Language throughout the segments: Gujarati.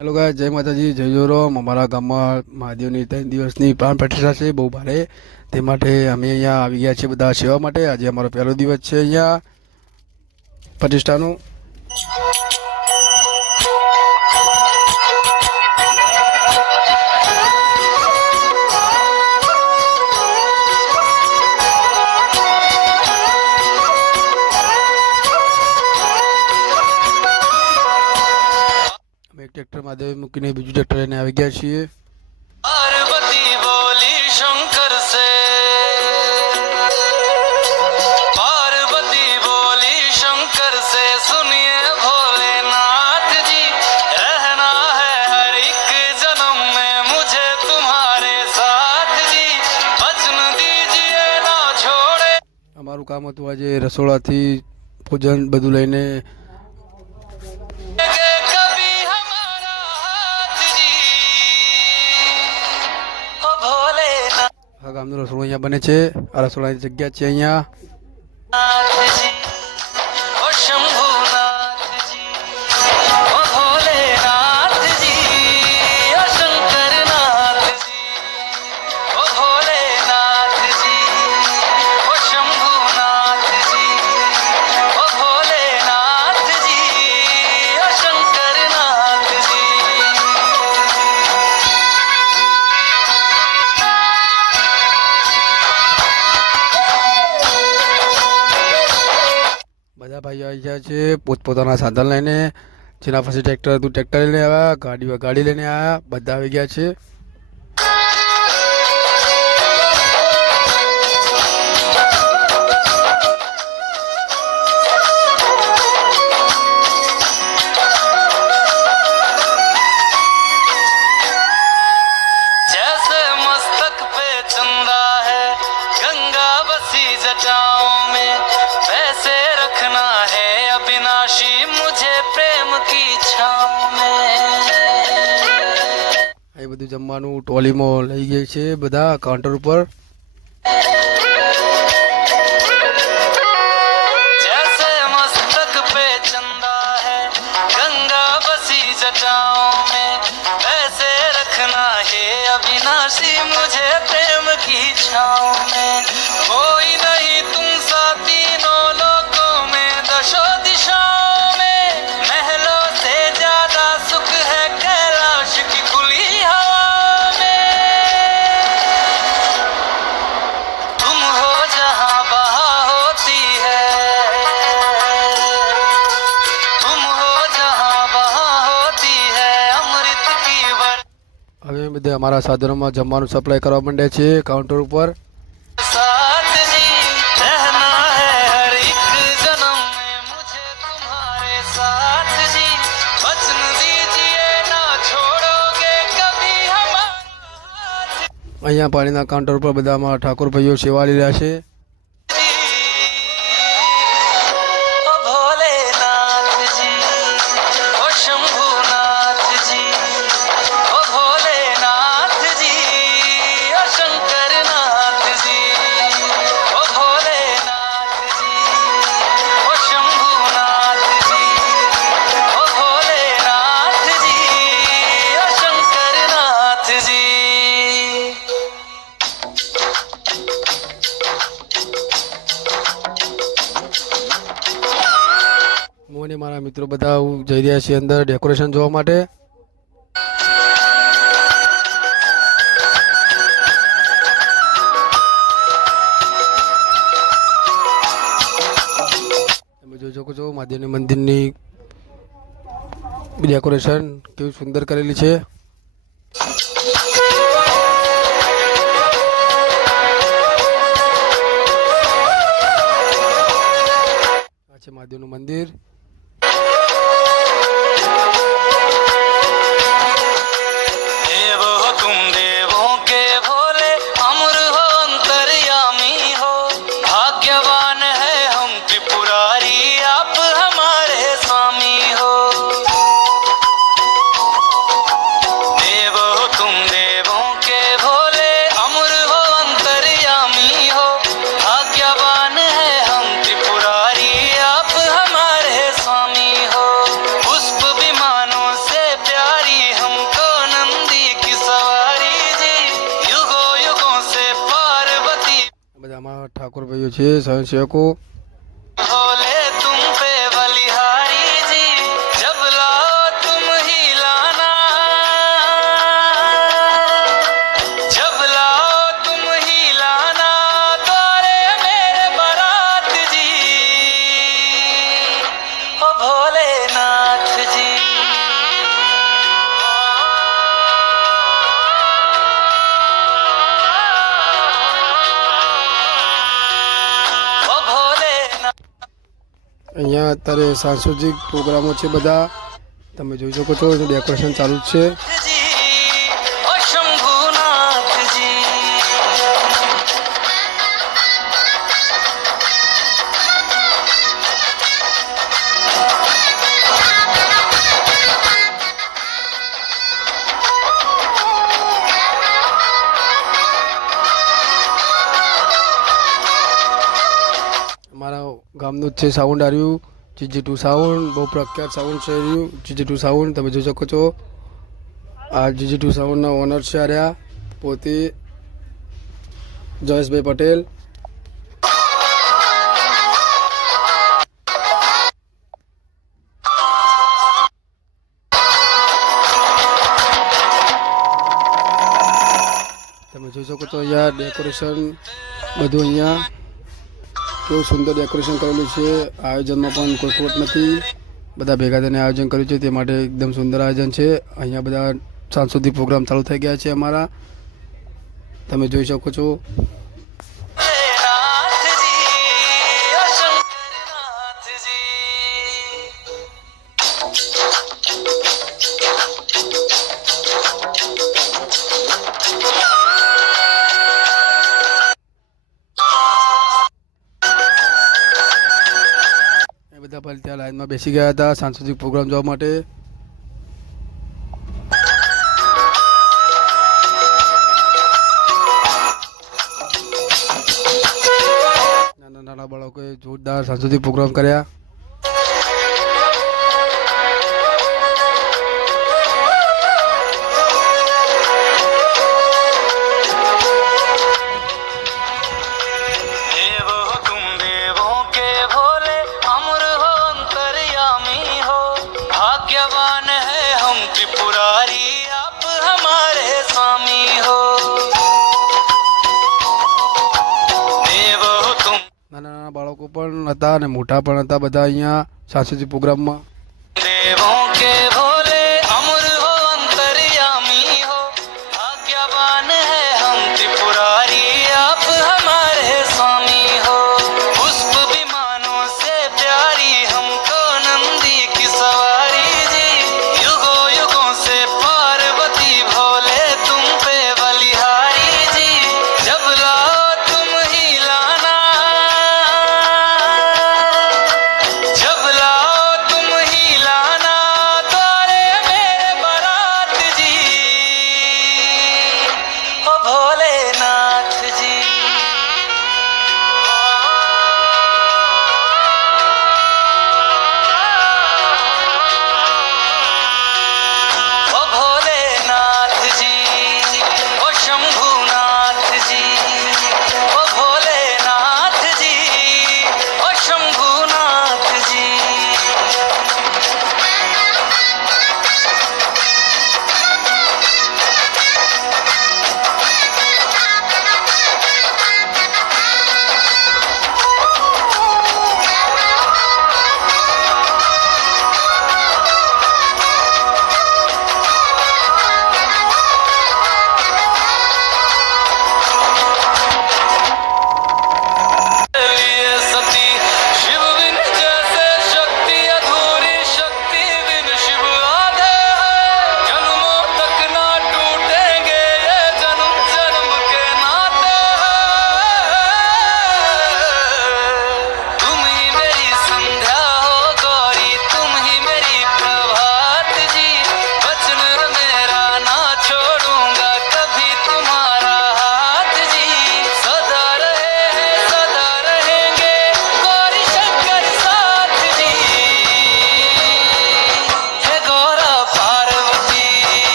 હેલો ગાય, જય માતાજી, જય જોરામ। અમારા ગામમાં મહાદેવની 3 દિવસની પ્રાણ પ્રતિષ્ઠા છે, બહુ ભારે। તે માટે અમે અહીંયા આવી ગયા છીએ બધા સેવા માટે। આજે અમારો પહેલો દિવસ છે અહીંયા પ્રતિષ્ઠાનો। અમે એક ટ્રેક્ટર મહાદેવ મૂકીને બીજું ટ્રેક્ટર લઈને આવી ગયા છીએ। पार्वती बोली शंकर से, पार्वती बोली शंकर से, सुनिए भोलेनाथ जी, रहना है हर एक जन्म में मुझे तुम्हारे साथ जी, वचन दीजिए ना छोड़े। અમારું કામ હતું આજે રસોડાથી ભોજન બધું લઈને कभी हमारा हाथ जी, ओ भोलेनाथ આ ગામનું રસોડું અહીંયા બને છે। આ રસોડાની જગ્યા છે અહીંયા। जी, ओ शंभुनाथ जी, ओ भोलेनाथ जी, ओ शंकरनाथ जी, ओ भोलेनाथ जी, ओ शंभुनाथ जी, ओ भोलेनाथ जी, ओ शंकरनाथ जी। બધા ભાઈઓ આવી ગયા છે પોતપોતાના સાધન લઈને। જેના પાસે ટ્રેક્ટર હતું ટ્રેક્ટર લઈને આવ્યા, ગાડી લઈને આવ્યા, બધા આવી ગયા છે। जैसे मस्तक पे चंदा है, गंगा बसी जटाओं में, वैसे रखना है अविनाशी मुझे प्रेम की छाँव में। એ બધું જમવાનું ટ્રોલીમાં લઈ ગઈ છે બધા કાઉન્ટર ઉપર। जैसे मस्तक पे चंदा है, गंगा बसी जटाओं में, वैसे रखना है अविनाशी मुझे प्रेम की छाँव में। कोई नहीं तुम सा तीनों लोकों में, दशों दिशाओं में, महलों से ज्यादा सुख है कैलाश की खुली हवा में। तुम हो जहाँ बहा होती है, तुम हो जहाँ बहा होती है अमृत की હવે બધે અમારા સાધનોમાં જમવાનું સપ્લાય કરવા માંડ્યા છે કાઉન્ટર ઉપર। साथ जी, रहना है हर एक जन्म में मुझे तुम्हारे साथ जी, वचन दीजिए ना छोड़ोगे कभी हमारा हाथ અહીંયા પાણીના કાઉન્ટર ઉપર બધા અમારા ઠાકોર ભાઈઓ સેવા લઈ રહ્યા છે। जी, ओ भोलेनाथ जी, ओ शंभुनाथ जी, ओ भोलेनाथ जी, ओ शंकरनाथ जी, ओ भोलेनाथ जी, ओ शंभुनाथ जी, ओ भोलेनाथ जी, ओ शंकरनाथ जी। હું અને મારા મિત્રો બધા જઈ રહ્યા છીએ અંદર ડેકોરેશન જોવા માટે। તમે જોઈ શકો છો મહાદેવની મંદિરની ડેકોરેશન કેવી સુંદર કરેલી છે। આ છે મહાદેવનું મંદિર। देव हो तुम देवों के भोले, अमर हो अंतर्यामी हो, भाग्यवान है हम त्रिपुरारी आप हमारे स्वामी हो। देव हो तुम देवों के भोले, अमर हो अंतर्यामी हो, भाग्यवान है हम त्रिपुरारी आप हमारे ઠાકોર ભાઈઓ છે, સ્વયંસેવકો. भोले तुम पे बलिहारी जी जब लाओ तुम ही लाना जब लाओ तुम ही लाना द्वारे मेरे बारात जी ओ भोलेनाथ जी ओ भोलेनाथ અહીંયા અત્યારે સાંસ્કૃતિક પ્રોગ્રામો છે બધા, તમે જોઈ શકો છો. ડેકોરેશન ચાલુ જ છે. जी ओ शंभुनाथ जी અમારા ગામનું જ છે સાઉન્ડ આવ્યું, GG2 સાઉન્ડ. બહુ પ્રખ્યાત સાઉન્ડ છે રહ્યું GG2 સાઉન્ડ. તમે જોઈ શકો છો આ GG2 સાઉન્ડના ઓનર છે આર્યા પોતે જયેશભાઈ પટેલ. તમે જોઈ શકો છો અહીંયા ડેકોરેશન બધું, અહીંયા કેવું સુંદર ડેકોરેશન કરેલું છે. આયોજનમાં પણ કોઈ ખોટ નથી, બધા ભેગા થઈને આયોજન કર્યું છે તે માટે એકદમ સુંદર આયોજન છે. અહીંયા બધા સાંસ્કૃતિક પ્રોગ્રામ ચાલુ થઈ ગયા છે અમારા, તમે જોઈ શકો છો. नाथ जी ओ शंकरनाथ जी એ બધા પણ ત્યાં લાઈનમાં બેસી ગયા હતા સાંસ્કૃતિક પ્રોગ્રામ જોવા માટે. નાના નાના બાળકોએ જોરદાર સાંસ્કૃતિક પ્રોગ્રામ કર્યા. देव हो तुम देवों के भोले अमर हो अंतर्यामी हो भाग्यवान है हम त्रिपुरारी आप हमारे स्वामी हो देव हो तुम નાના નાના બાળકો પણ હતા અને મોટા પણ હતા બધા અહીંયા સાંસ્કૃતિક પ્રોગ્રામમાં. देवों के भोले अमर हो अंतर्यामी हो भाग्यवान है हम त्रिपुरारी आप हमारे स्वामी हो पुष्प विमानों से प्यारी हमको नंदी की सवारी जी युगों युगों से पार्वती भोले तुम पे बलिहारी जी जब लाओ तुम ही लाना जब लाओ तुम ही लाना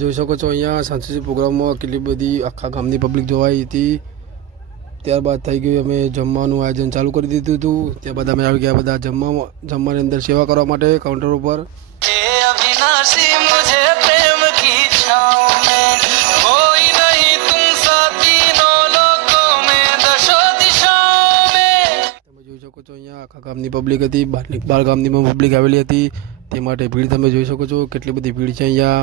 જોઈ શકો છો અહીંયા સાંસ્કૃતિક પ્રોગ્રામમાં કેટલી બધી આખા ગામની પબ્લિક જોવાઈ હતી. ત્યારબાદ થઈ ગયું અમે જમવાનું આયોજન ચાલુ કરી દીધું હતું. ત્યારબાદ અમે આવી ગયા બધા જમવાની અંદર સેવા કરવા માટે કાઉન્ટર ઉપર. ये अविनाशी मुझे प्रेम की छाँव में कोई नहीं तुम सा तीनों लोकों में दशो दिशाओं में. તમે જોઈ શકો છો અહીંયા આખા ગામની પબ્લિક હતી, બહાર ગામની પણ પબ્લિક આવેલી હતી. તે માટે ભીડ તમે જોઈ શકો છો કેટલી બધી ભીડ છે અહીંયા.